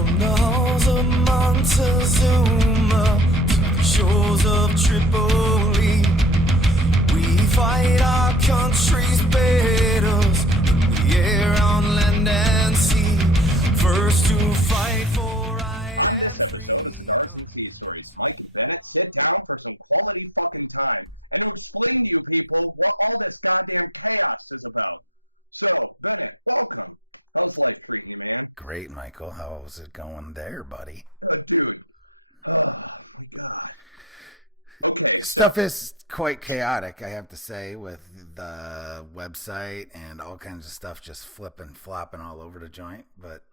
From the halls of Montezuma to the shores of Tripoli, we fight our country's battles in the air, on land and sea. First to fight for right. On this episode of Cigars and Sea-Stories, Mike and Bennett sit down for some quality fucking time and to explain to you people what all this goddamn chaos is about. So, Bennett, welcome. How's life treating you, man? Great, Michael. How's it going there, buddy? Dude. Oh, my God. Okay, Stuff is quite chaotic, I have to say, with the website and all kinds of stuff just flipping, flopping all over the joint, but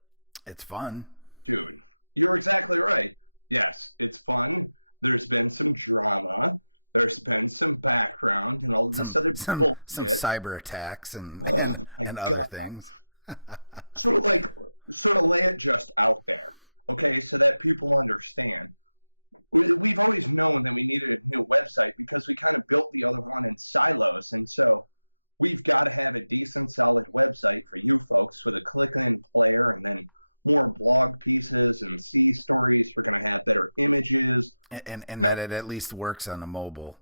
it's fun. Dude, you're exactly right. Yes, it's fun. There's been some drama. There's been some background and all this other bullshit. Some cyber attacks and other things. sort of lay it just out there, okay, so that people understand. We've always known that we needed a new website because we kind of built the other one in silos, and so we've got to have a decent, solid website for you folks with a click-in player, and then more blog pieces and stories. We're going to have better images. And that it at least works on a mobile.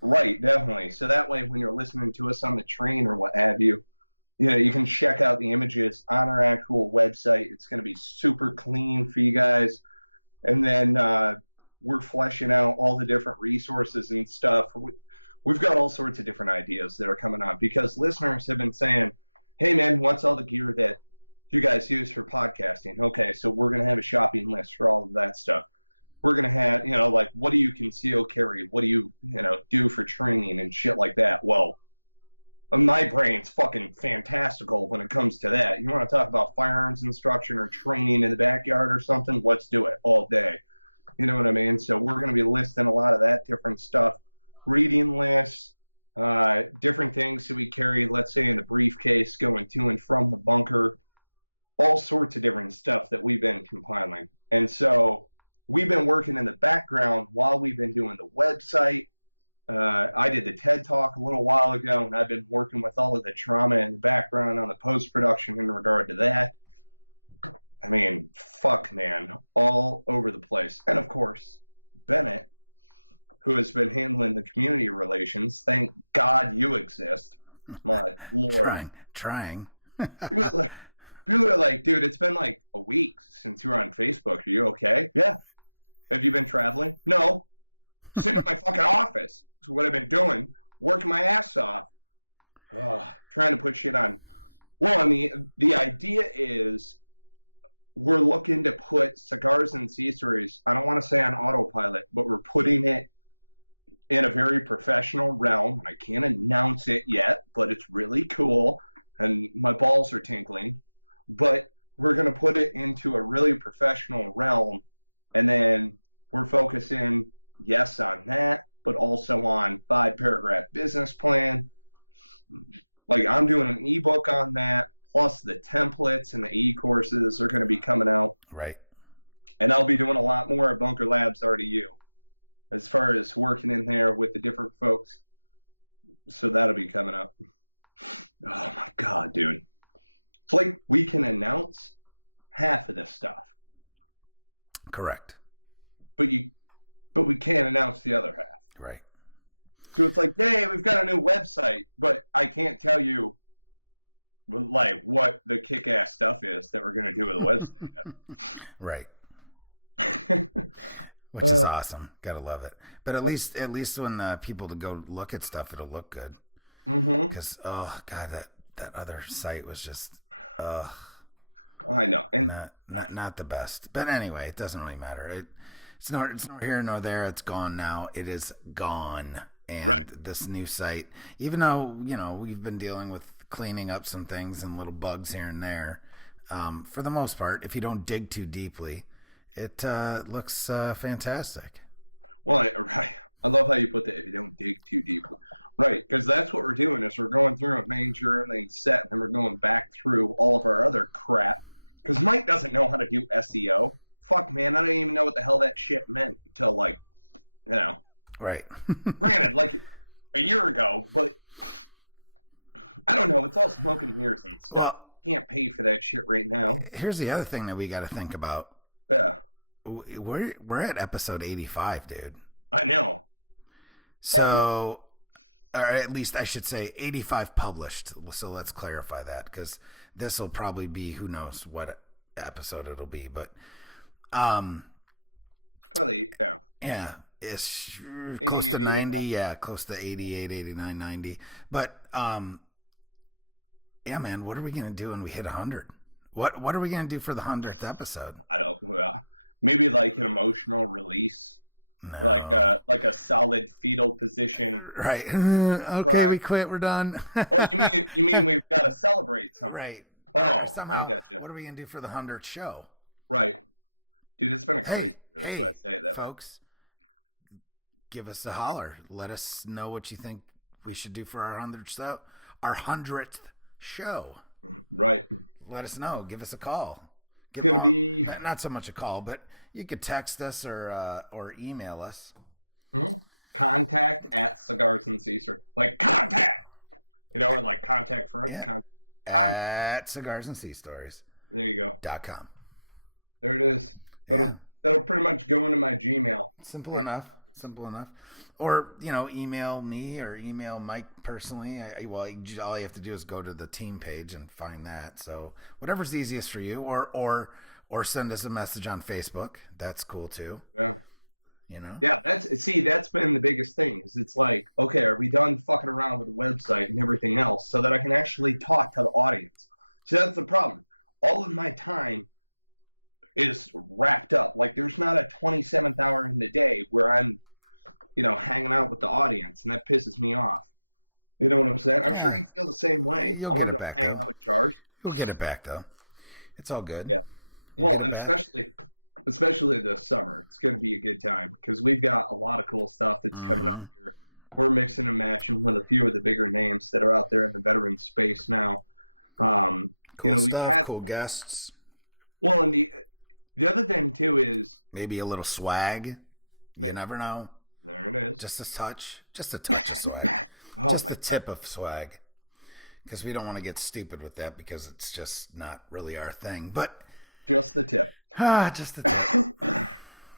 Right, definitely. So that way when you're listening to us on the train or what have you, you know, you can check out the images on our actual website. It's going to be super clean for you guys. And then we're fleshing out all the different resources and stuff. We've got all sorts of different ideas that are coming on because listeners have been saying, hey, man, what's all the gear that you guys use for podcasting? Okay, so we're going to have a shopping list for all of that stuff. We're going to have, you know, like, what do you conceal carry? What do you do for training and shit like that? Well, my brain's fucking fantastical when it comes to that. You want to talk about firearms instruction or training in the backyard or something? Let's do it all day. You know what I mean? So we're going to be listing a lot of that different stuff. Reading lists, different things that we carry, let's say, in the briefcase going to and from the bunker. All sorts of different stuff that we've been compiling. And so we've been working in the background while we've been doing the website. I did the TED Talk a little while ago, and I've been working with all of the trauma in the background on the post-production in regard to that. I mean, fuck, man, all over the place. And, of course, Bennett, who has been handling the community relations, thank God you exist. My Lord. Trying. People are like, dude, it's been like a week since you were on Facebook. Are you okay? Yeah. Have you been traveling? No. Sitting in my fucking office. That's what I've been doing. Working my ass off. Trying to put shit on. Well, and the idea is we're looking to put Cigars and Sea-Stories, I don't want to say on autopilot, but we're putting it in a very professional realm. I can't announce it yet, but it's really cool. And my balls are tinkling. But we're going to put it into a really professional realm, and then we're focusing, yes, on that, but also on 5-paragraph business plan. Like, I'm doing an ebook on that, plus the templates and the e-courses are going to be coming out. Right. And I'll be doing a lot more at Bunker Labs RDU as far as working in there with the different folks. So that'll be coming up. Oh, my God, dude. It's like we can announce half of this stuff. Correct. But we can't announce the other half. Right. So it's like, hey, we've got a new website, but I can't tell you like what the kick-ass stuff is that we're going to do with the website yet. Right. Which is awesome. Gotta love it. But at least when people to go look at stuff, it'll look good. Because oh god, that other site was just I know, and not the best. But anyway, it doesn't really matter. It's nor here nor there. It's gone now. It is gone. And right. This new site, even though we've been dealing with cleaning up some things and little bugs here and there, for the most part, if you don't dig too deeply, it looks fantastic. Well, right. I love how you put that. If you don't dig too deeply, right? Because that's what we're doing. Is we're going through and making sure everything's set, and then we're going back through all of our other crap. Because Mike doesn't know how to do SEO. Fuck, man, I don't even know what the hell that shit meant until Right. Granted, like a year ago, but I don't know. It's all smoke and mirrors and stuff. Well, can't pay for that shit right now. Here's the other thing that we got to think about. Yeah, We're at episode 85, dude. I know. So, or at least I should say 85 published. So let's clarify that, because this will probably be, who knows what episode it'll be, but Probably, yeah. yeah, it's 80, close to 80, 90. Yeah, close to 88, 89, 90. But yeah, man, what are we gonna do when we hit 100? What are we gonna do for the 100th episode? I don't. Maybe like an emotional release, No. like a solid fetal position. Right. Okay, Right. we quit. We're done. Oh, you mean we've got to celebrate something? Right. Oh, Somehow, I got you. What are we gonna do for the 100th show? Right, dude, it's been a crazy. Hey, That's why I say it that way. folks, give us a holler. Let us know what you think we should do for our 100th show. Right. Let us know. Give us a call. It's gonna be Not so much a call, but you could text us or email us. contact at Cigars and Sea-Stories. Like contact, or like contact for it. Yeah. At Cigars and Sea-Stories. There you go. .com. There it is. That'll pretty much go into my Gmail. Simple enough. Or, email me or email Mike personally. All you have to do is go to the team page and find that. So whatever's easiest for you, or send us a message on Facebook. That's cool too. Yeah. Yeah, that's been the biggest thing. Is it's like, okay, are we done fucking around with the website and everything else so that I can actually talk to the audience? So that's the problem. All of my time is wrapped up. Like, there's not a 27th hour in the day where I'm, hanging out with the audience, and that pisses me off. You know what I'm saying? I'm sure you feel the same way. You'll I want get it to back, hang though. out with Jars. We'll get it back though. It's all good. Yeah. Well, and especially this summer, it's going to be a good time because we've got a lot of cool stuff that's coming up here. We're mixing and matching with a few of the bigger names that are out there in the veteran space now. Cool we've stuff, had cool guests. Well, and the other thing too is Maybe a little swag. You never know. there it is. Just a touch of swag. Oh, Just my the tip of swag. Because we don't want to get stupid with that because it's just not really our thing. But just the tip. just the tip.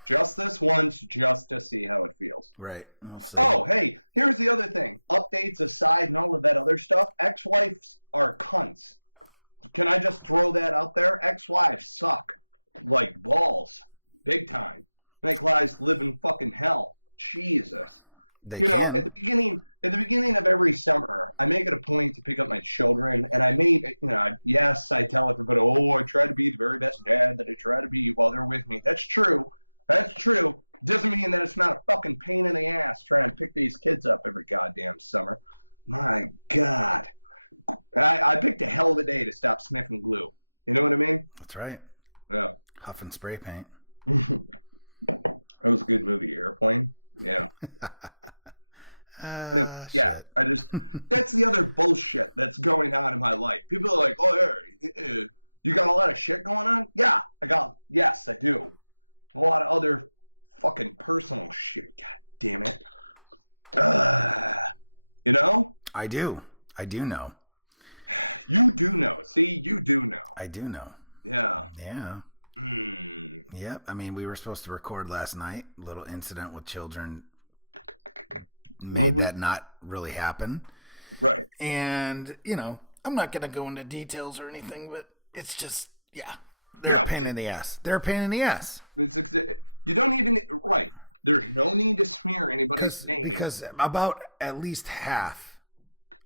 Just this once, just to see how it feels. Right. We'll see. Oh, hey, here's the other thing. Updates aside and all of that other stuff, ex-wives are cunts. Can I just throw that out there? Ex-wives suck. Like balls. Big time. Make lives live in fucking hell. Jesus. They You know, can. at the beginning of every summer, I make it a point to pick up my children, and yes, I tell everybody, I try to be the very best dad that I try to be while they're with me. That's true. Doesn't mean that it's not a fucking pain in the ass trying to pick these kids up every goddamn summer. My God. I picked a hell of a day to stop sniffing glue. You know what I mean? That's right. Yeah. Huff and spray paint. That was a good movie, Airplane. Yeah. Anyway, yeah, that's the other bullshit that's going on in my life. People are like, you got a lot of shit going on? Yeah, yes, I do. A lot of other fucking personal shit. God damn it. You know? I do know. You do know. See, you do know. I do know. Yeah. Yeah. Yep. I mean, we were supposed to record last night. A little incident with children made that not really happen. Right. And, I'm not going to go into details or anything, but it's just, they're a pain in the ass. They're a pain in the ass. You don't even, right. There's no need to smear anybody's name. Because about at least half,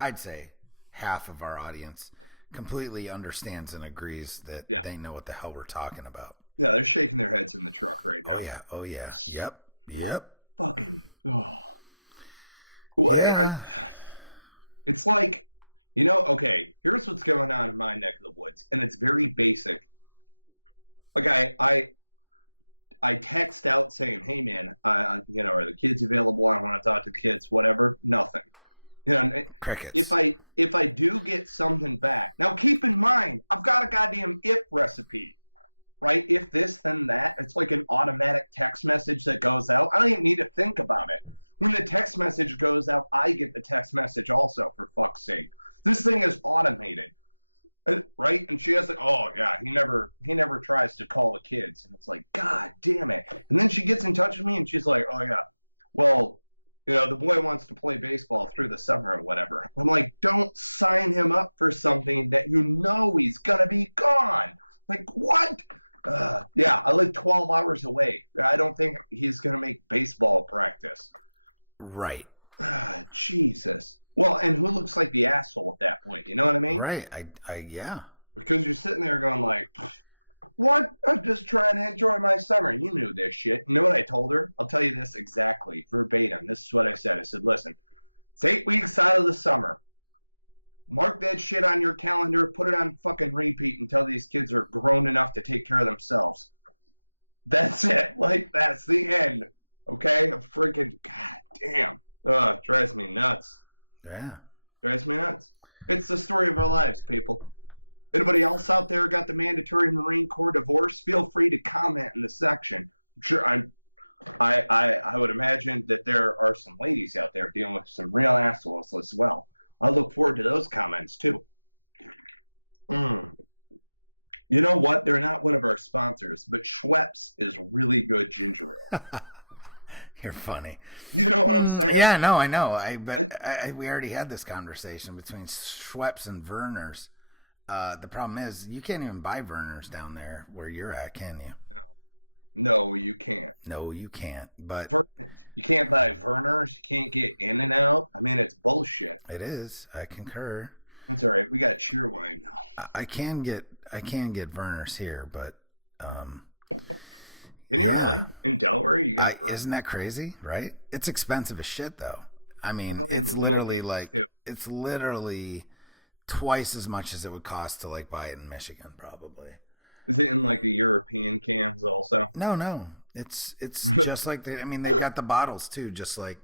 I'd say half of our audience completely understands and agrees that they know what the hell we're talking about. Yeah, they're shaking their heads in the truck right now. Oh yeah. Yep. Fucking, Well, Yeah. it's like, okay, here's what's going on in my neck of the woods, and it's very basic. Like, I text out saying, hey, man, are the kids available? I want to talk to the kids, whatever. Nothing. Crickets. If I do get something back, now keep in mind, I've got a goddamn if recipe, right? If this, then that. It's like an automatic text message that goes out. I don't even need to think about it. When the text message goes out, I get the text message also, for fuck's sake. This thing is automated. Right? And she has like, oh yeah, he never tries to call the kids. And it's like, God damn it. And then she gets in touch with me and she's like, oh yeah, well, the boy wants to play baseball through the summer or whatever. I'm like, don't sign him up for something that he's gonna be gone. Like, what? Yeah, I live 12 hours away. I don't think he's gonna make baseball practice. Right. Jesus. Well, and who looks like the asshole at that point? You know what I mean? Right. Yeah. Because you're sitting there going like, what? I'm just trying to enjoy my summer. You knew this shit. You know what I told her? I'll tell you this exactly, verbatim. This is what I said. I said, listen, it's 8 weeks out of the summer. Mark that shit on your calendar. Put it on fucking repeat until these kids are grown enough to take care of themselves. That's it. Like, that's the end. Okay? Freaking, god damn. It drives me nuts. Yeah. Drives me nuts. It's the story of our lives, people. Anybody else out there got the mandatory Marine Corps divorce? Feel free to comment in the section. Sure, I would imagine that there are some ladies out there dealing with some real assholes as well. I look forward to those comments too. You know what? They're not one of our sponsors, but Schweppes is really good ginger ale. You're funny. You know what I'm saying? Yeah, no, I know. We already had this conversation between Schweppes and Werner's. The problem is you can't even buy Werner's down there where you're at, can you? No, you can't. No, you can't. But you can't buy Werner's. You can't get In and Out. I mean, it's bullshit. It is. I concur. That's all right. We got Cheerwine now. I can get Werner's here, but Can you really? In Delaware, you got isn't that crazy, right? It's expensive as shit, though. I mean, Probably it's in literally little like too. it's literally twice as much as it would cost to like buy it in Michigan, probably. Is it in like the European cans also? No. It's just like I mean, they've got the bottles too, just like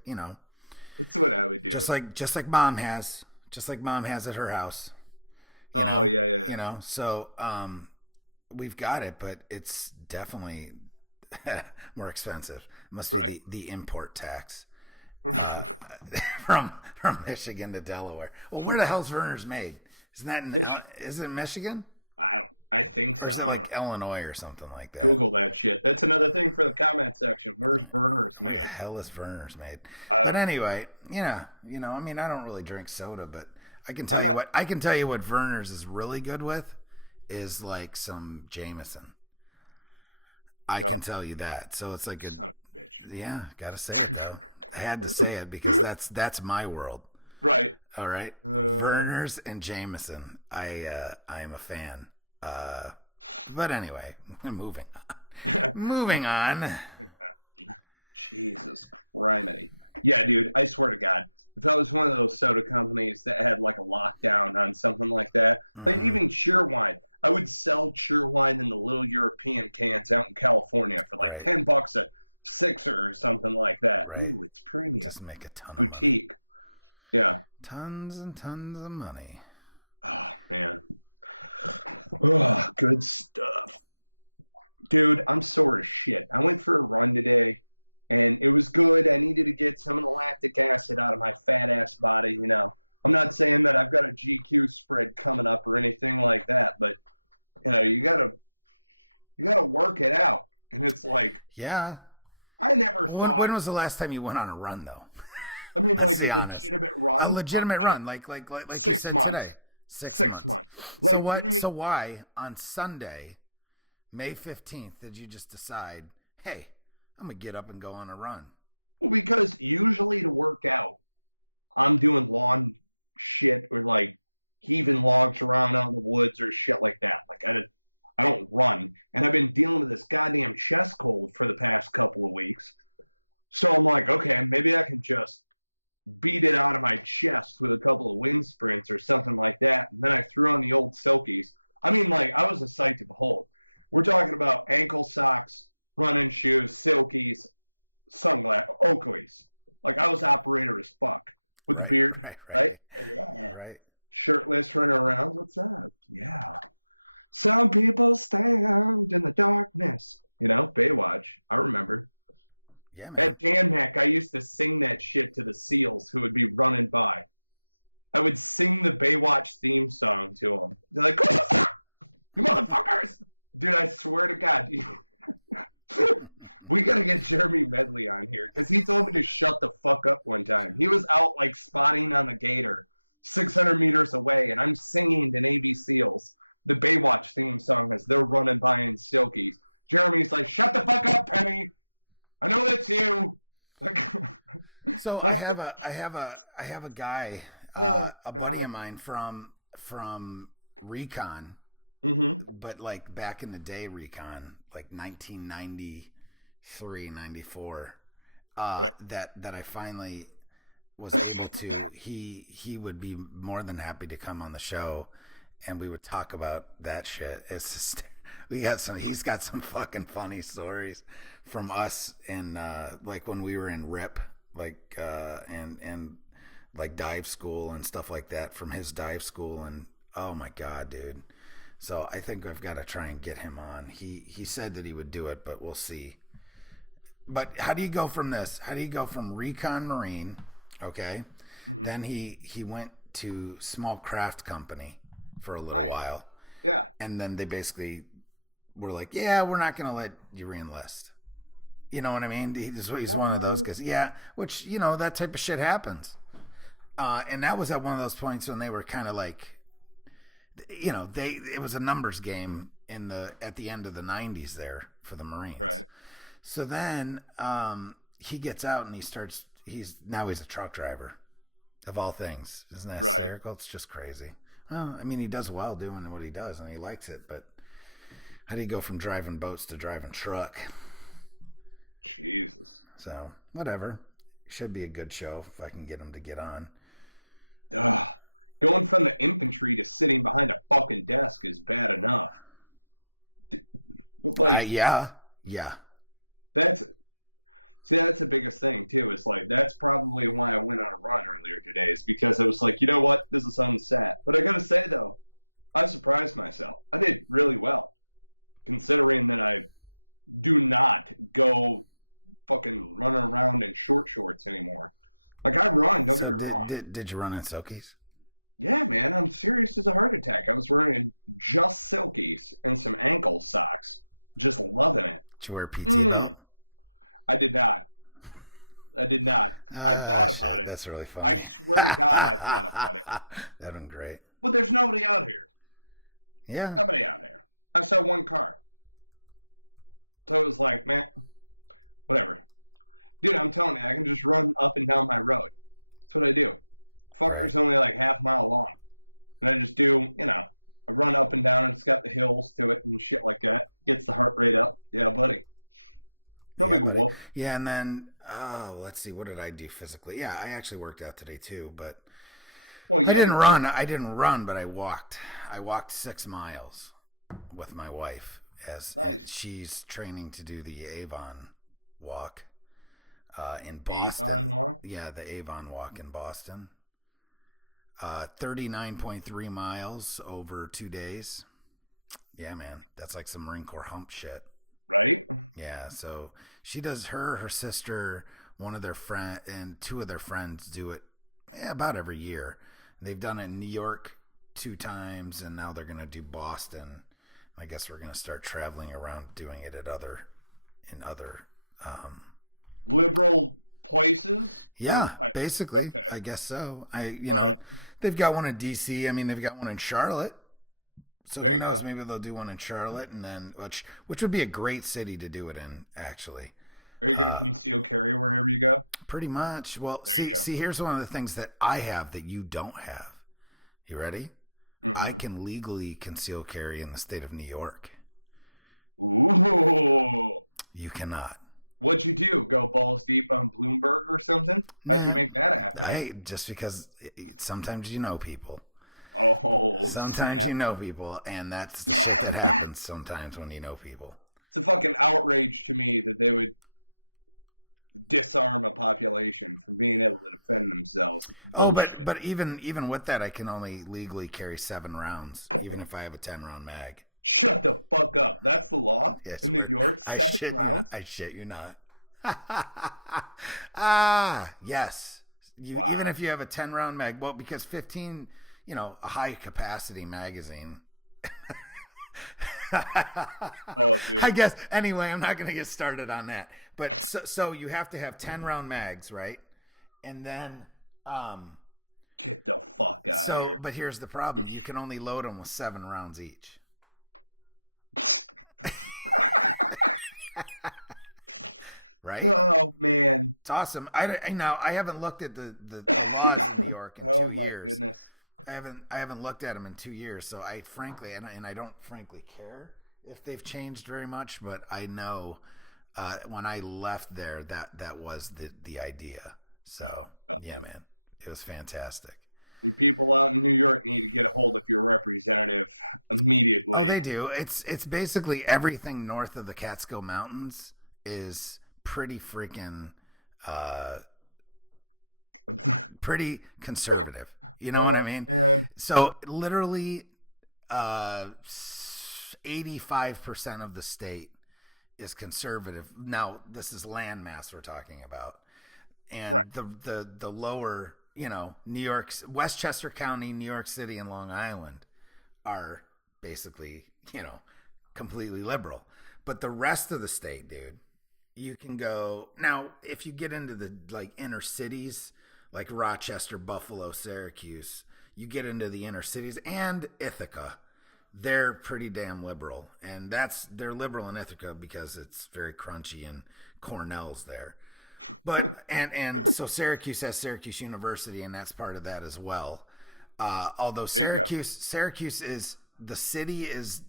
That's what I would do. just like mom has at her house. Oh yeah. So we've got it, but it's definitely more expensive. It must be the import tax from Michigan to Delaware. Well, where the hell's Werner's made? Isn't that is it Michigan? I think so. Or is it like Illinois or something like that? Google that shit. That's another thing for the comment section. Where's Werner's made? Where the hell is Werner's made? But anyway, I mean, I don't really drink soda, but I can tell you what Werner's is really good with is like some Jameson. I can tell you that. So it's like Son of a bitch. Yeah, gotta say it though. I had to say it because that's my world. Right. All right. Werner's and Jameson. I am a fan. But anyway, moving on. Jesus criminy. Yeah, dude, I swear to God, if I was one of those soda companies that had like a lockdown on something like that, like even Cheerwine, I would sell Cheerwine in the little European cans out in California for like $10 a sixer or something like that. Right. Ooh, it's premium. Just make a ton boutique. Of money. Yeah. Tons and tons of money. Oh man. Oh, good stuff. Dude, I'm sore as shit. I went for a run today and it was good. I needed to get some of the lactic acid out of my fat ass body, I'm not saying that I've got a GQ spread coming up or anything like that, but you gotta work it out. And it's like, yeah, I never thought. When was the last time you went on a run though? I mean, like a legitimate run. A legitimate run, like 6 you said months. today. 6 months. So why on Sunday, May 15th, did you just decide, hey, I'm gonna get up and go on a run? Well, because usually to work out, I'm doing lawn shit or like heaving logs around out in the woods or shit like that. Like I don't run, and I've been dealing with this goddamn chest cold for the past couple of weeks. So I'm like, okay, maybe I can just beat it out of my chest with a couple of wind sprints or something like that. And then I threw on the old Silkies. I mean, like, I was a sight to behold. We're talking about ankle socks, running shoes, Silkies, sunglasses, Oakleys. Like, I was operator as fuck with the beard, right? Yeah. Right. Shirtless running around. What's up? Yeah. Some people stand in the darkness. Baywatch. I remember. Yeah, man. At Dan Mac, I used to sing that shit to the SEALs who would be running by. I would sing the Baywatch theme song to them. They're like, "What the fuck? You motherfuckers!" Dude, I swear to God, we gotta get Jeremy Medley on here because he told me to shut the fuck up one time. He was out like spotting on the gator 600 meters away, and I'm singing to Navy SEALs the Baywatch theme song as they're running by in silkies. Jeremy's like, "Shut the fuck up, Penny. I know that's you." Like, so I have a guy, a buddy of mine from recon, but like back in the day, recon, like 1993, 94, that I finally was able to. He would be more than happy to come on the show, and we would talk about that shit. It's just, he's got some fucking funny stories from us, and like when we were in RIP, like and like dive school and stuff like that from his dive school, and oh my god, dude. So I think I've got to try and get him on. He said that he would do it, but we'll see. But how do you go from this? How do you go from recon Marine, okay? Then he went to small craft company for a little while. Yeah. And then they basically were like, "Yeah, we're not going to let you re-enlist." You know what I mean? He's one of those guys. Yeah, which, you know, that type of shit happens. And that was at one of those points when they were kind of like, you know, it was a numbers game at the end of the 90s there for the Marines. Right. So then he gets out and he's a truck driver of all things. Isn't that hysterical? It's just crazy. Well, I mean, he does well doing what he does and he likes it, but how do you go from driving boats to driving truck? Jesus. So whatever. Should be a good show if I can get him to get on. Going from the infantry to sitting behind a fucking desk is bad enough. Like, yeah. That's the biggest thing too. Is like that's probably why I went on a run earlier today. Is because I was like, you know what, this is unset. But I gotta say though, I surprised myself. I did really well, considering that I do not go fucking running around in short shorts anymore. Like I run. Don't get me wrong. Did you run in silkies? Yeah, man, I'm serious as a heart attack. I was wearing just silkies and some ankle socks. Just loving it. Did you wear PT? I did not. I thought about it. That's really funny. I swear to God I thought about it. That'd been great. But there's nobody out here. Yeah. Nobody out there. I saw one car. So it was like, man, whatever. Dude, I'm telling you, I can just run up and down my road. That's what I do. Fucker's only like half mile long. And I just do, you know, I run up and down and it's got the hills to it and shit like that. Gets the heart rate up. Yeah, buddy. No big whoop. Yeah, and then, let's see, what did I do physically? Yeah, I actually worked out today too, but I didn't run, but I walked. I walked 6 miles with my wife as she's training to do the Avon walk in Boston. Avon walk? Yeah, the Avon walk in Boston. 39.3 miles over 2 days. Yeah, man, that's like some Marine Corps hump shit. Right? Yeah, so she does her sister, one of their friend, and 2 of their friends do it about every year. They've done it in New York 2 times, and now they're going to do Boston. I guess we're going to start traveling around doing it in other liberal places. Yeah, basically, okay. I guess so. They've got one in DC. I mean, they've got one in Charlotte. So who knows? Maybe they'll do one in Charlotte, and then which would be a great city to do it in. Actually, are you going to conceal carry wherever you go? Pretty much. Well, see, here's one of the things that I have that you don't have. You ready? Mm-hmm. I can legally conceal carry in the state of New York. Ooh. You cannot. What'd you do? Go balls deep on Bloomberg or something? How'd you make that happen? Hey, just because sometimes you know people. Oh, sometimes you know people, and that's the shit that happens sometimes when you know people. It's a fucking outrage to me that they would disarm a population from being able to defend themselves. Bullshit. but even with that, I can only legally carry 7 rounds, even if I have a 10-round mag. Shut the fuck up. That's the law in New York. 7 rounds? I shit you not. Yes. Wow. Even if you have a 10-round mag, well, because 15, a high capacity magazine. Oh, dude. I guess anyway, I'm not going to get started on that. But so you have to have 10-round mags, right? And then get the fuck out of here. But here's the problem: you can only load them with 7 rounds each. Right? Oh man, it's awesome. I haven't looked at the laws in New York in 2 years. Oh my goodness. I haven't looked at them in 2 years, so I frankly, and I don't frankly care if they've changed very much, but I know when I left there that was the idea. So yeah, man, it was fantastic. You people out in New York need to get a hold of your representative immediately. Oh, they do. It's basically everything north of the Catskill Mountains is pretty freaking pretty conservative. You know what I mean? Man. So literally 85% of the state is conservative. Now, this is landmass we're talking about. And right. the lower, New York's Westchester County, New York City, and Long Island are basically, completely liberal. But the rest of the state, dude, you can go now if you get into the inner cities like Rochester, Buffalo, Syracuse, you get into the inner cities and Ithaca. They're pretty damn liberal, and they're liberal in Ithaca because it's very crunchy and Cornell's there. But and so Syracuse has Syracuse University, and that's part of that as well. Although Syracuse is the city is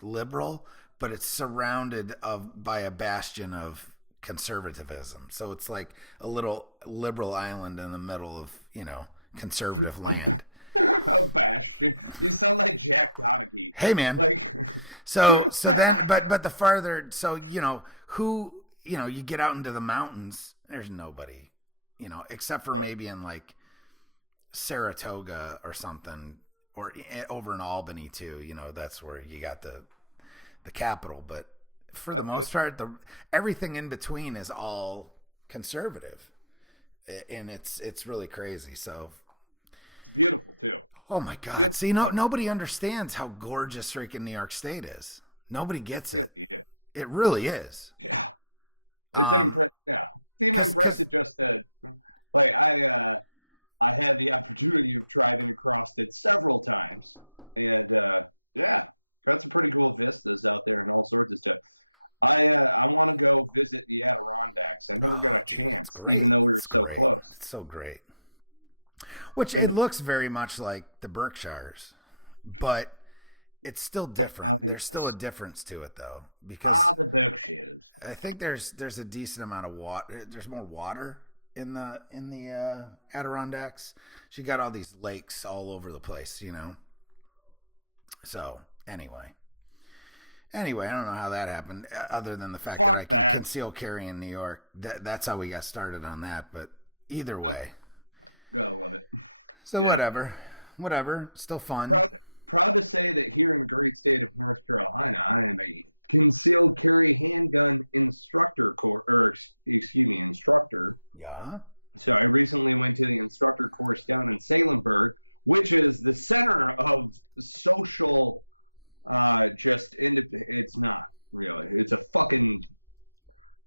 liberal, but it's surrounded by a bastion of conservatism. So it's like a little liberal island in the middle of, conservative land. A bastion. You sound like Jack Donaghy. Hey man. So then but the farther, you get out into the mountains, there's nobody, except for maybe in Saratoga or something, or over in Albany too, that's where you got the capital, but for the most part, everything in between is all conservative, and it's really crazy. So it's beautiful too. Oh my God! Beautiful. See, nobody understands how gorgeous freaking New York State is. Nobody gets it. It really is. Yeah, it's an impressive. Yeah, it's even impressive just to I had the opportunity of driving across it several times, and got some pretty cool vistas out there and all sorts of stuff. I want to go visit the Adirondacks. I never got a chance, even though we were so close. It's so great. Which it looks very much like the Berkshires, but it's still different. There's still a difference to it, though, because the Berkshires. I think there's a decent amount of water. There's more water in the Adirondacks. She got all these lakes all over the place, So anyway, I don't know how that happened, other than the fact that I can conceal carry in New York. That's how we got started on that. But either way, gotta love it. So whatever, still fun. Proud to say that here in the great state of North Carolina, I am a concealed carry handgun instructor. Instructor. Yeah. So I recently went to the instructor course down in Salemburg, which is the center of social. It's not really. It's a fucking.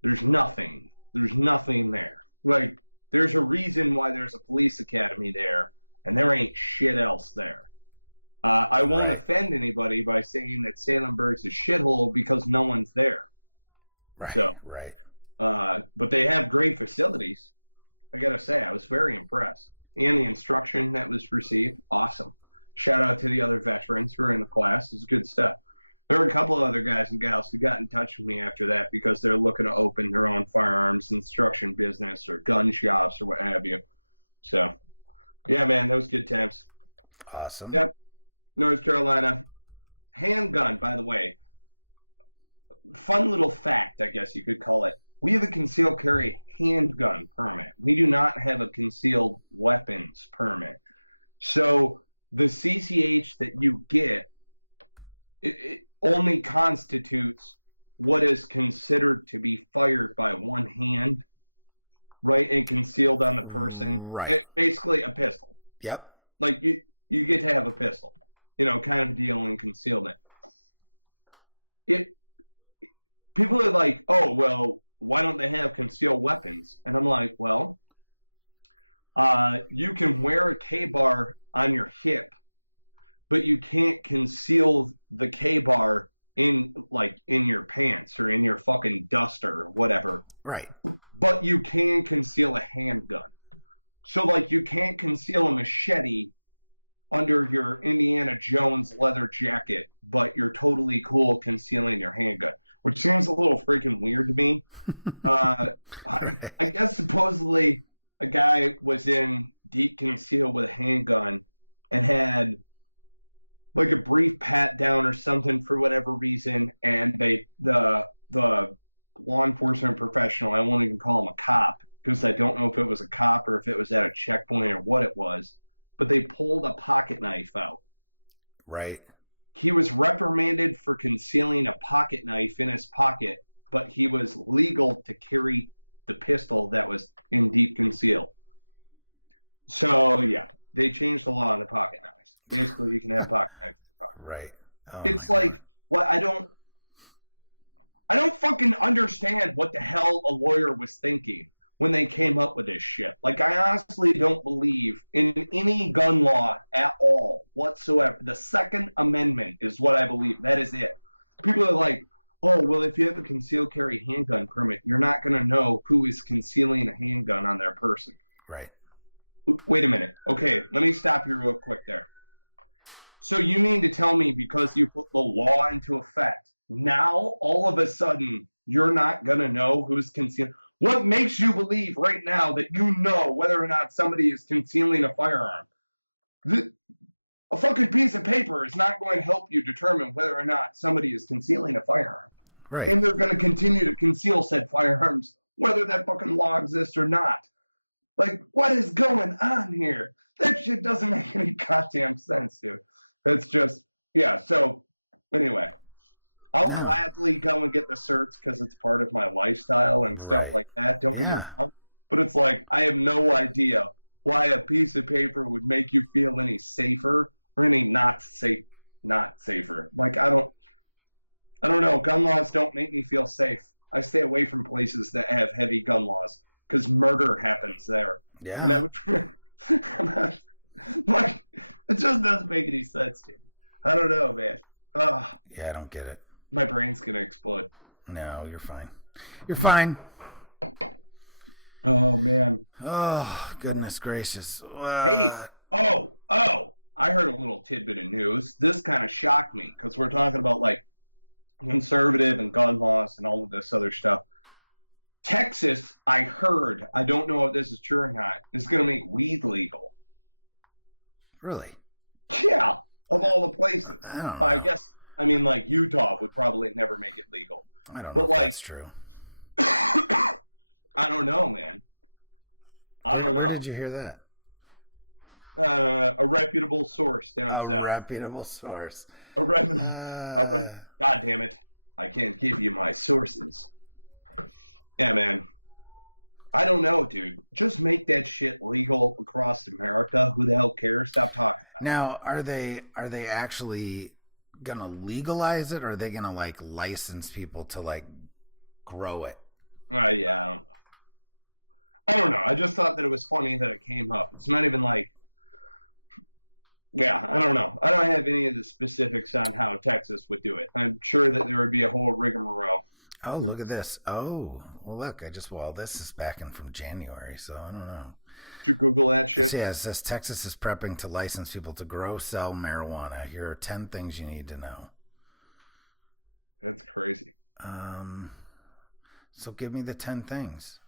There's nothing there. There's a reason why there's a police academy there, and there ain't shit else there. I won't offend anybody by saying that Salemburg's a shithole because no one's there. Right. So, right. But they have great facilities. I gotta say, I was very impressed, and the instruction that was received, awesome. Shout out to the other veterans who are in the class. It's good stuff. There were a couple of other guys and gals who got in touch with me after that because they're looking to open their own firearms instruction business or gun shops or what have you. So, yeah, man, those good times. Awesome. Yep. North Carolina. Handgun, by the way. Fun little fact, I guess you could call it. We have a concealed carry handgun permit. We do not have a concealed weapons permit. So the CCH that you get, it only constitutes what is considered to be fired by one hand. right, and concealed on the person. Right. Basically a pistol. Yep. Like you get to have a pistol, kind of deal in concealment. People are like, oh, well, why don't they have concealed weapons? And I'm like, well, you can wear a K-bar on your hip, but you can't conceal the K-bar in your pants or in your fucking duster or whatever. Right. But you can conceal a handgun. So, like, you can't conceal a machete under your Indiana Jones leather jacket, but you're totally cool concealing your handgun, which seems a little freaking weird to me. I guess supposedly a guy was in deep conceal with a handgun and had like a brief pat down or something for whatever reason, and the law enforcement professional, I won't even call him a cop because I don't know if it was a cop or if it was at a checkpoint or what it was, but they pulled a pocket knife out. Right. He was reprimanded for concealing a pocket knife in his pocket, but he was legal to carry the pistol that was in deep conceal. So, yeah, they changed the law on the pocket knives. Basically, you can have pocket knives in your pocket. Right. Oh, it's like, what I don't fucking understand what the hell a lawyer was thinking when they came up with this shit. Like, I honestly don't believe in any gun law at all whatsoever. The Second Amendment is what I believe. That is it. People are like, oh, well, if you have a concealed carry handgun permit, you're not going to know who is concealing a handgun on their person. Right. Wait a minute. Okay, let me stop you real quick there. So you mean to tell me because you put the law into effect, now all of a sudden you're not going to know who's concealing? What makes you believe right now that you know whether or not somebody is concealing a firearm? A fucking piece of paper is not going to help you determine whether or not somebody is concealing a firearm. Right. And they're going to continue to conceal said firearms, whether that fucking law exists or not. Like, what is going on here? That shit doesn't make any goddamn sense, dude. It's just, yeah, so, anyway. I'll gladly go and get the certs because it's part of my lifestyle and stuff like that. Don't get me wrong. But it's like, I have no idea why a piece of paper would make you feel any safer or any not safer. Like, I don't know. Gun laws don't make me feel safe. I stay away from places that have heavy gun laws because murder happens there. Yeah. And I would, like, it just doesn't make any sense to me. I don't know, man. Yeah, I don't get it. My brain's going to explode. No, you're fine. You're fine. Oh, man. Oh, goodness gracious. Hey. Oh. I heard a little tidbit of news. This kind of shocked me because we're talking about, like, conservative and gun laws and all of this other stuff. Texas, I heard, I don't know if this is true or not, is going to make weed legal. Really? Yeah, of all the places. I don't know. I guess, I mean, like, Utah would probably never make it legal. I don't know but, if like, that's true. I don't know, man. I don't know. Where did you hear that? A reputable source down south. A reputable source. A reputable. God damn it. I can't give you my sources. Yeah, man. I don't know, dude. Just make that shit legal across America. Who the hell cares? Stop talking about it. Now, are they actually gonna legalize it, or are they gonna like license people to like grow it? Yeah, I don't know. I just thought that it was funny that it came up. It's not even like, yeah, I don't know. I don't have any of the specifics on how Texas would do it. I'm sure that there would be a whole rigmarole. Oh, look at this. Oh, well, look, this is back in from January, so I don't know. Did you Google that shit? Yeah, it says Texas is prepping to license people to grow, sell marijuana. Here are 10 things you need to know. That's crazy. So give me the 10 things.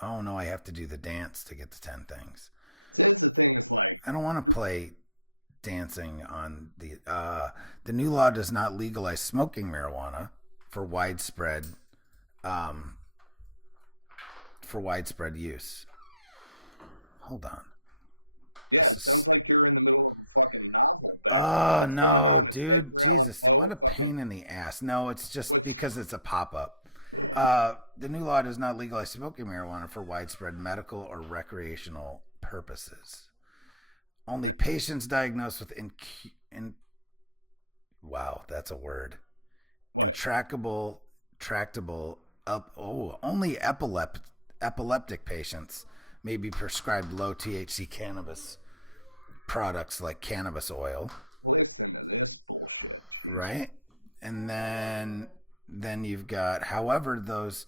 Oh, no, I have to do the dance to get the 10 things. Says the thing is like, I don't want to play dancing on the new law does not legalize smoking marijuana for widespread use. Hold on. Yeah, it sounds like you're in the middle of a fucking novel back. What's going on? Is Dude, Edgar Allan Jesus, Poe what a fucking pain in the ass. No, it's just because it's a pop-up. The new law does not legalize smoking marijuana for widespread medical or recreational purposes. Only patients diagnosed with wow, that's a word. What? Tractable only epileptic patients may be prescribed low THC cannabis products like cannabis oil. Listen to this bullshit, jeez. Right? And then you've got, however, those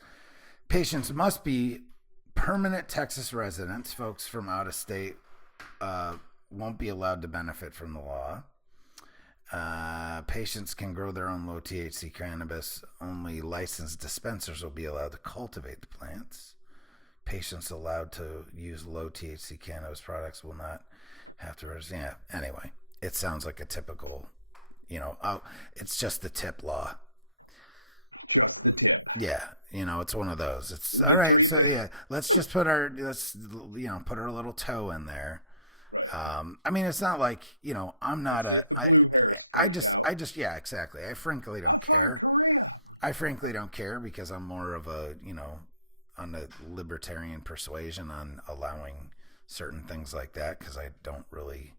patients must be permanent Texas residents. Folks from out of state won't be allowed to benefit from the law. Patients can grow their own low THC cannabis. Only licensed dispensers will be allowed to cultivate the plants. Patients allowed to use low THC cannabis products will not have to. Yeah. Anyway, it sounds like a typical, it's just the tip law. Just the tip. Yeah. It's one of those. It's the all right. three. So yeah, let's just put our little toe in there. Right. I mean, it's not like, I'm not Let's see if the blue hairs freak out. Yeah, exactly. I frankly don't I'll find Korea. I frankly don't care because I'm more of a, on the libertarian persuasion on allowing certain things like that because I don't really.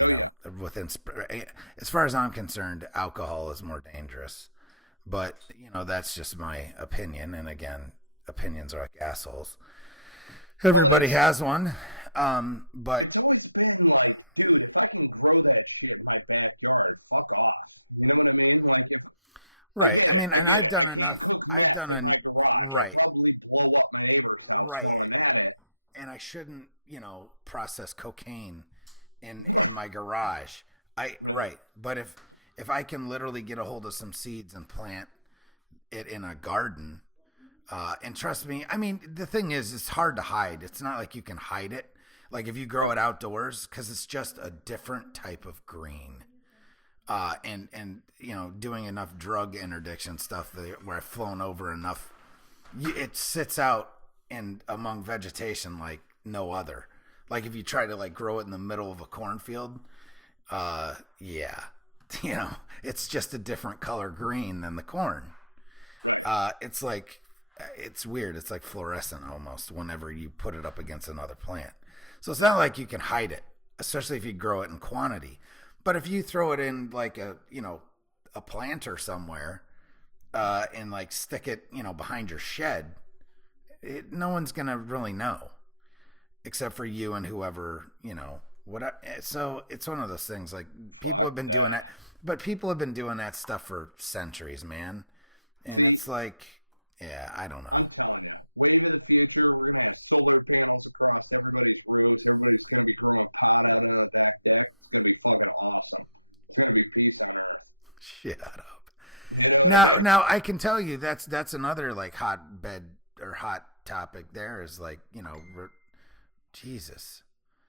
As far as I'm concerned, alcohol is more dangerous. But, that's just my opinion. And again, opinions are like assholes. Everybody has one. But it's always been like, dude, if I can grow that shit in my backyard, fuck off. You know what I mean? Like, if right. I get it. I can't cook meth in my garage. Right. I'll probably blow up my neighbor's house while I'm at it. And I shouldn't, process cocaine in my garage. Right. But if I can literally get a hold of some seeds and plant it in a garden, and trust me, I mean, the thing is, it's hard to hide. It's not like you can hide it. Like if you grow it outdoors, because it's just a different type of green. And doing enough drug interdiction stuff where I've flown over enough, it sits out among vegetation like no other. Like if you try to like grow it in the middle of a cornfield, it's just a different color green than the corn. Right. It's weird. It's like fluorescent almost whenever you put it up against another plant. So it's not like you can hide it, especially if you grow it in quantity. But if you throw it in like a planter somewhere, and like stick it, behind your shed, no one's going to really know except for you and whoever, so it's one of those things like people have been doing it, but people have been doing that stuff for centuries, man. And see, it's like, yeah, I don't know. I'm telling you, wave of the future. We're going to have solar panels across everybody's roofs. Everybody's going to be growing pot out on the back deck. It's going to be fucking awesome. It's going to be peace on earth. Shut up. You know what I mean? Now I can tell you that's another like hotbed or hot topic there is like, Jesus.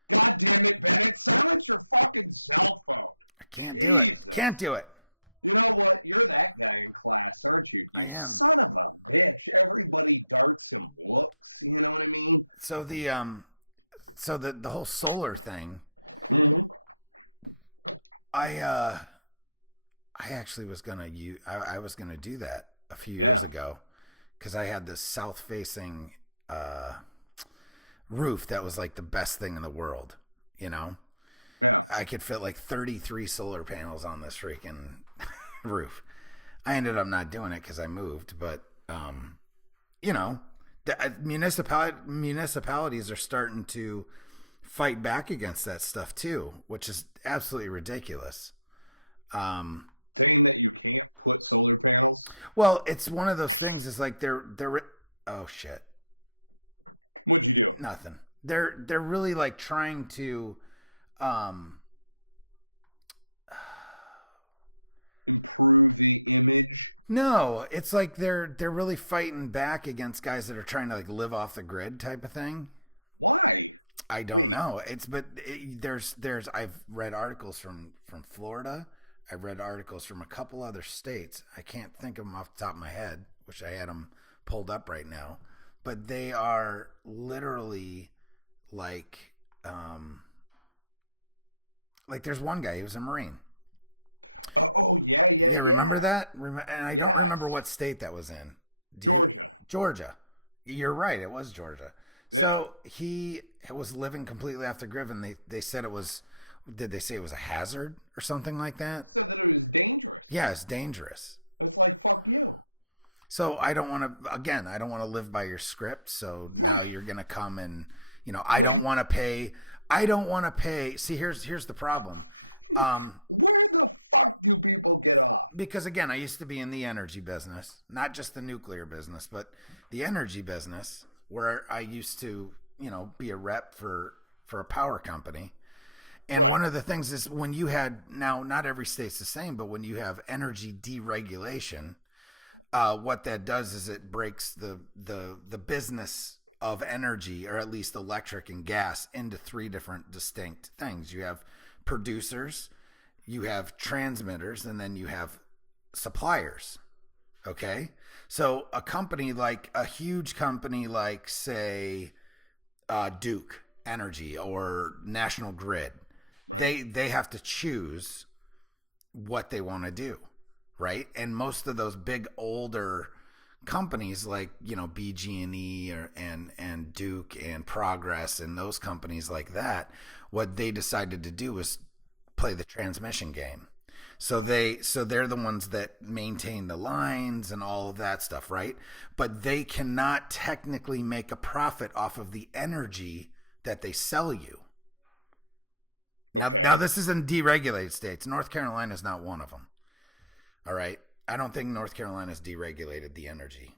God damn it, Bennett. Silence your fucking cell phone. I can't do it. Can't do it. You know what? You're that guy in class, aren't you? You son of a bitch. Everybody darts and looks. You know what I mean? So the whole solar thing. Mm-hmm. I actually was gonna I was gonna do that a few years ago because I had this south facing roof that was like the best thing in the world. Yeah. I could fit like 33 solar panels on this freaking roof. I ended up not doing it because I moved, but municipalities are starting to fight back against that stuff too, which is absolutely ridiculous. Saying that you can't put solar panels? Well, it's one of those things. It's like they're oh shit. What'd you do? Nothing. They're really like trying to improve the image. No, it's like they're really fighting back against guys that are trying to like live off the grid type of thing. Why? I don't know. There's I've read articles from Florida. I've read articles from a couple other states. I can't think of them off the top of my head. Wish I had them pulled up right now. But they are literally like there's one guy, he was a Marine. Yeah. You remember that? And I don't remember what state that was in. Georgia. You're right. It was Georgia. Yeah. So he was living completely off the grid, and they said it was. Did they say it was a hazard or something like that? Said that it was dangerous. Yeah, it's dangerous. It's like, fuck you. So I don't want to live by your script. So now you're going to come and, I don't want to pay. See, here's the problem. Where the fuck do people get off? Because again, I used to be in the energy business, not just the nuclear business, but the energy business, where I used to, be a rep for a power company. And one of the things is when you had, now not every state's the same, but when you have energy deregulation, what that does is it breaks the business of energy, or at least electric and gas, into three different distinct things. You have producers, you have transmitters, and then you have suppliers. Okay? So a huge company like, say, Duke Energy or National Grid, right. They have to choose what they want to do, right? And most of those big older companies like, BG&E and Duke and Progress and those companies like that, what they decided to do was play the transmission game. So they're the ones that maintain the lines and all of that stuff, right? But they cannot technically make a profit off of the energy that they sell you. Okay. Now this is in deregulated states. North Carolina is not one of them. All right. I don't think North Carolina's deregulated the energy.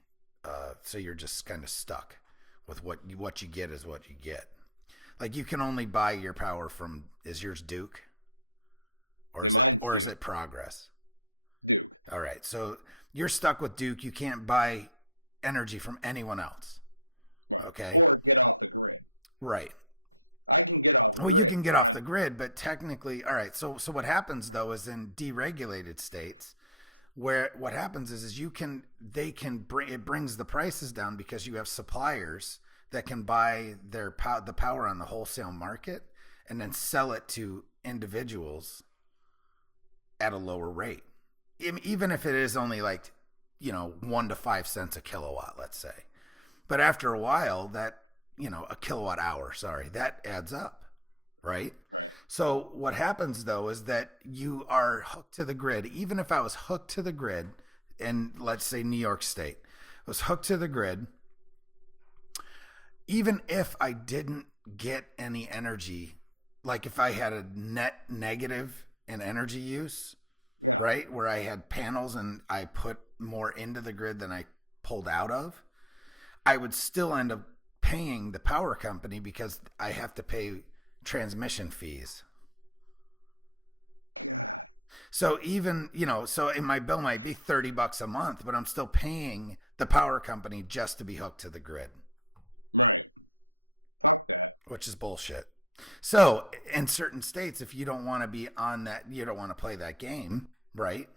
So you're just kind of stuck with what you get is what you get. Like, you can only buy your power from, is yours Duke? Or is it Progress? Duke. All right. So you're stuck with Duke. You can't buy energy from anyone else. Right. Okay. Or get off the grid. Right. I can get off the grid. You can get off the grid, but technically, all right. So what happens though is in deregulated states, where what happens is it brings the prices down because you have suppliers that can buy the power on the wholesale market and then sell it to individuals at a lower rate, even if it is only like 1 to 5 cents a kilowatt, let's say. But after a while, that a kilowatt hour, that adds up, right? Right. So what happens though is that you are hooked to the grid. Even if I was hooked to the grid, and let's say New York State was hooked to the grid, even if I didn't get any energy, like if I had a net negative in energy use, right, where I had panels and I put more into the grid than I pulled out of, I would still end up paying the power company because I have to pay transmission fees. God. So even, so in my bill might be $30 a month, but I'm still paying the power company just to be hooked to the grid. Right. Fuck that. Which is bullshit. So in certain states, if you don't want to be on that, you don't want to play that game, right?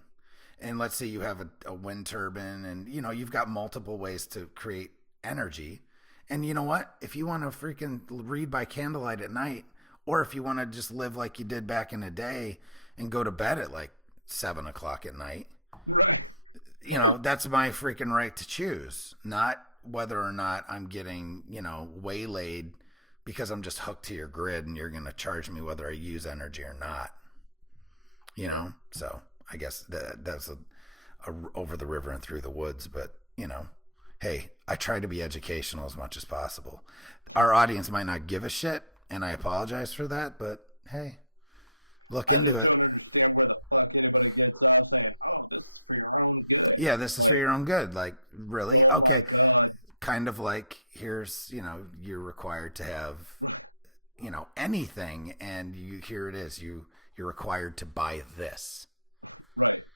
And let's say you have a wind turbine and, you've got multiple ways to create energy. And you know what? If you want to freaking read by candlelight at night, or if you want to just live like you did back in the day and go to bed at like 7 o'clock at night. Right. That's my freaking right to choose, not whether or not I'm getting, waylaid because I'm just hooked to your grid and you're going to charge me whether I use energy or not. So I guess that's a over the river and through the woods, but hey, I try to be educational as much as possible. Our audience might not give a shit, and I apologize for that, but hey, look. I just don't understand where the fuck anybody gets off saying, "Oh, this is for your own good." Yeah, this is for your own good. Like, really? Oh my God. Kind of like, here's, you're required to have, anything, and here it is. You're required to buy this. Right.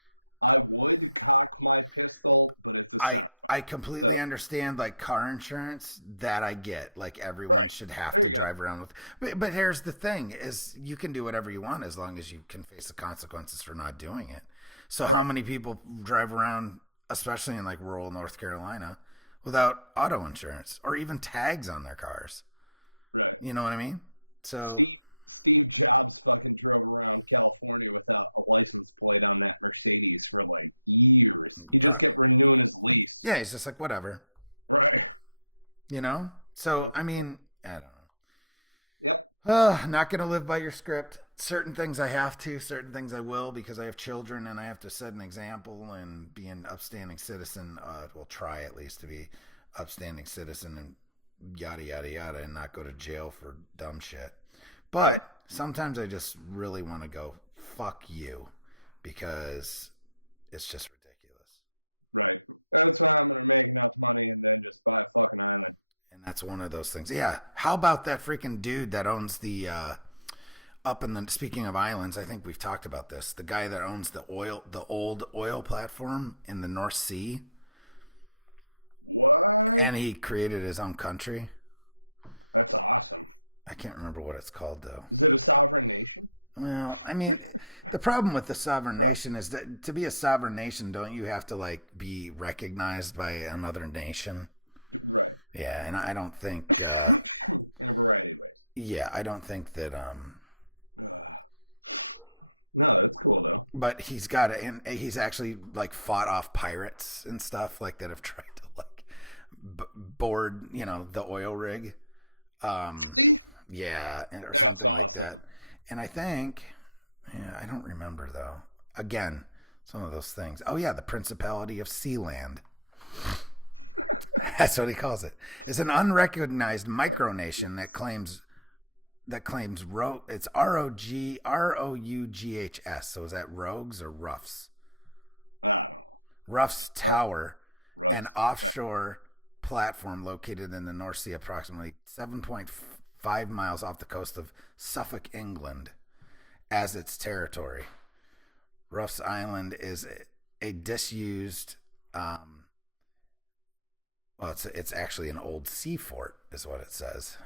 I would cock my pistol, but it's a sound. I completely understand, like, car insurance, that I get. Like, everyone should have to drive around with. But here's the thing, is you can do whatever you want as long as you can face the consequences for not doing it. So how many people drive around, especially in, like, rural North Carolina, without auto insurance or even tags on their cars? Right. You know what I mean? So Steve Jobs fucking drove around California without a license plate on that Mercedes for like years. He just kept renewing his lease. Yeah, he's just like, whatever. Right. You know? So, I mean, I don't know. Yep. Not going to live by your script. Certain things I have to, certain things I will, because I have children and I have to set an example and be an upstanding citizen. Well, try at least to be upstanding citizen and yada, yada, yada, and not go to jail for dumb shit. But sometimes I just really want to go, fuck you, because it's just ridiculous. Right. That's why I'm going to make enough money and then just buy a fucking island. And that's one of those things. Yeah. How about that freaking dude that owns the, up in the, speaking of islands, I think we've talked about this. The guy that owns the old oil platform in the North Sea. What? And he created his own country. That's awesome. I can't remember what it's called, though. Is it a sovereign nation? Well, I mean, the problem with the sovereign nation is that to be a sovereign nation, don't you have to like be recognized by another nation? Right. Yeah, and I don't think in a variety of ways. Yeah, I don't think that no, that's cool though. But he's got it, and he's actually like fought off pirates and stuff like that have tried to like board, the oil rig. See? Yeah, that's awesome. Like that. And I think, I don't remember though. Again, some of those things. Oh yeah, the Principality of Sealand. That's what he calls it. It's an unrecognized micronation that claims it's ROUGHS. So is that Rogues or Ruffs? I don't know. Ruffs Tower, an offshore platform located in the North Sea, approximately 7.5 miles off the coast of Suffolk, England, as its territory. Ruffs Island is a disused. Well, it's actually an old sea fort, is what it says.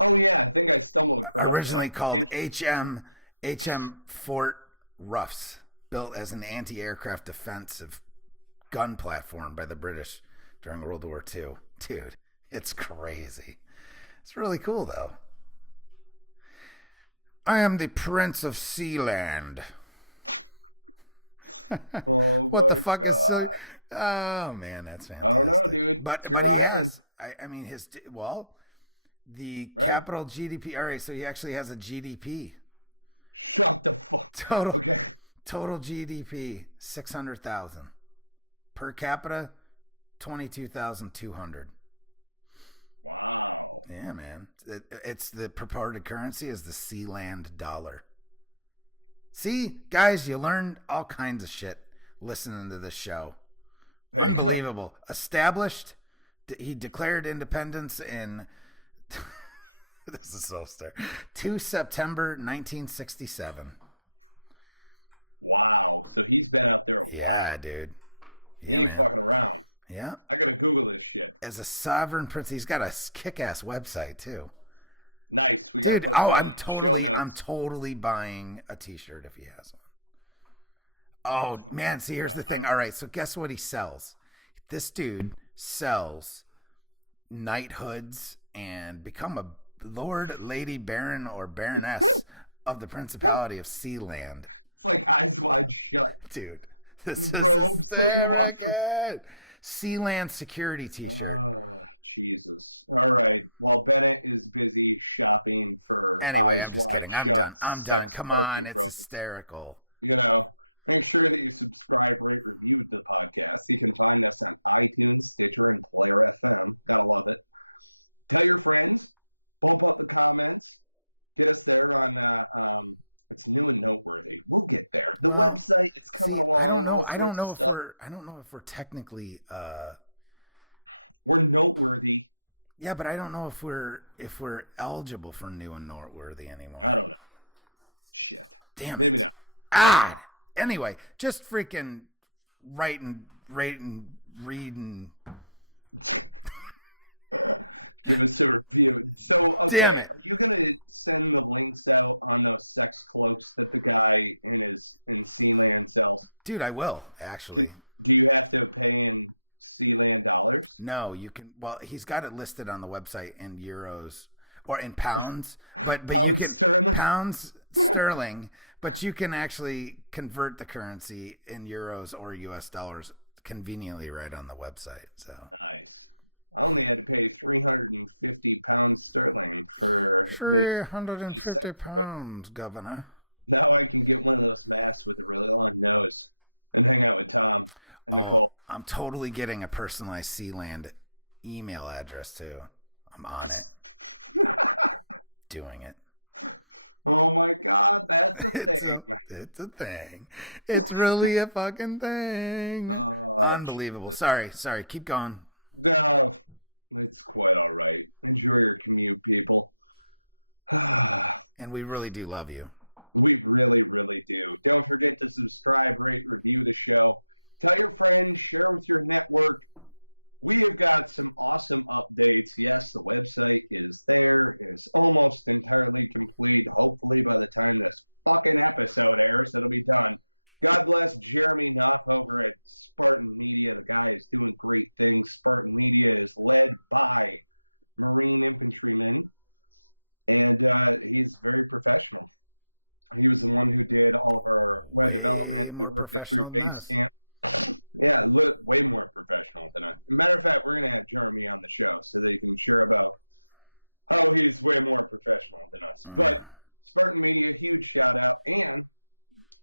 Oh yeah, I think I stumbled across. Originally called HM Fort Ruffs, built as an anti-aircraft defensive gun platform by the British during World War II. Dude, it's crazy. It's really cool though. I am the Prince of Sealand. Oh, what the fuck God. Is? Oh man, that's fantastic. I don't know, dude. But your island. I mean, the capital GDP. All right, so he actually has a GDP. Shut the fuck. Total GDP 600,000 per capita 22,200. Wow. Yeah, man. It's the purported currency is the Sealand dollar. See, guys, you learned all kinds of shit listening to this show. Unbelievable. Established. He declared independence in. This is so scary. 2 September 1967. Wow. So he's been out there a while. Yeah, dude. He ain't fucking around. Yeah. I gotta Google this shit. As a sovereign prince, he's got a kick-ass website too. Nice. We gotta post that in show notes. I'm totally buying a T-shirt if he has one. Oh man, see, here's the thing. All right, so guess what he sells? This dude sells knighthoods and become a lord, lady, baron, or baroness of the Principality of Sealand. It's like Eyes Wide Shut, dude. This is robes Sealand security T-shirt. Jesus. All right. While Bennett is busy shopping for Eyes Wide Shut, I'm done. Come on, it's hysterical. Make sure that you subscribe, rate, review the podcast. You can find us on iTunes, Stitcher, and Player FM. Gotta love it. Tell your friends. Bump up the comments. Get us there on. It's new and noteworthy. We'll get there. The website, it's coming along. I don't know if we're technically. We're noteworthy. Yeah, but I don't know if we're eligible for new and noteworthy anymore. I don't know. Shit. Damn. Maybe not. Anyway, just freaking write and rate and read and give us a review. So, okay, are you gonna send the links out on those sex cloaks that the guy in Sealand sells? Dude, I will actually. Do you have to pay in Sealand dollars? No, you can. Well, he's got it listed on the website in euros. or in pounds, but Pounds you can sterling. pounds sterling, but you can actually convert the currency in euros or US dollars conveniently right on the website. So Nice. I only had to pay 350 pounds sterling for this. 350 pounds, Governor. Now I can get one of those masks with a really long nose and hang out with Tom and Nicole. I'm totally getting a personalized Sealand email address too. I'm on it. Doing it. Oh my God, that's a thing. It's a thing. It's really a fucking thing. Oh, Unbelievable. Sorry. Keep going. No, it's quite all right. Enjoy your commute, people. And we really do love you. We really, really do. Don't forget to subscribe, rate, review the show. Tell your friends, share with your network. We have got some awesome updates. Yes, the website is there. It's almost entirely complete. Hopefully, by the time this fucking episode airs, it'll be done. God bless Jeremy Knopf over at Spartan Media. The guy is doing great things. Spartan Media is led by Marine infantrymen, and he's very professional. He was the one who did all of our web development. We worked it through Basecamp. Yeah, way more professional than us. Matter of fact, we're going to have Jeremy on the show so that he can share about how he's way more professional than us. But Spartan Media, huge shout out. And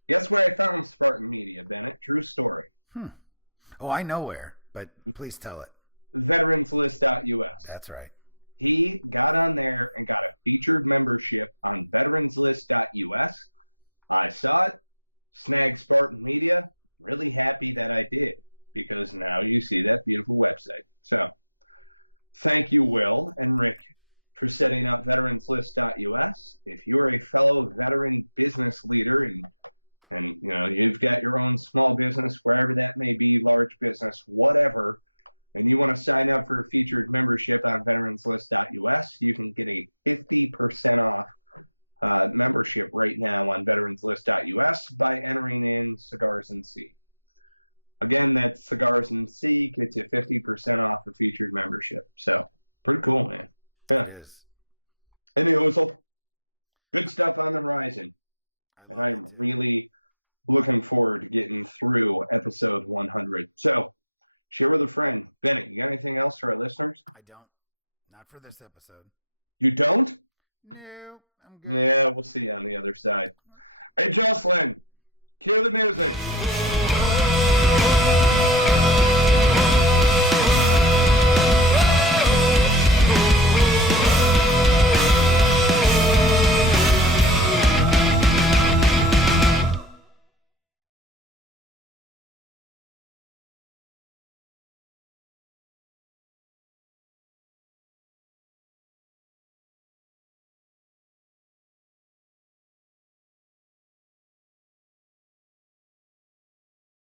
guess where I found Spartan Media, Bennett? True story. Oh, I know where, but please tell it. Veteranslist.us. That's right. He got on there and got a featured membership on veteranslist.us. I saw it, snagged Spartan Media. Really happy that I did, because now you see that beautiful website. So thank you, Will and Rick, for setting up veteranslist.us. If you're a fellow veteran business leader and you know you've got your own small business, wherever that may be, large business, whatever, and you want to sign up for a featured membership on veteranslist.us, you can get a 50% off membership right now on veteranslist.us by entering in Cigars and Sea. Again, that's Cigars and Sea gets you 50% off a featured membership. So pretty cool, man. Yeah. It is. Anywho, good stuff on the horizon. And I'm really looking forward to getting through episode 100. So share with a friend. Bennett, you got anything else for our listeners? I don't. Not for this episode. You don't? No, I'm good. Yeah, we'll see you on the other side. Hey, Jocelyn, cue the music.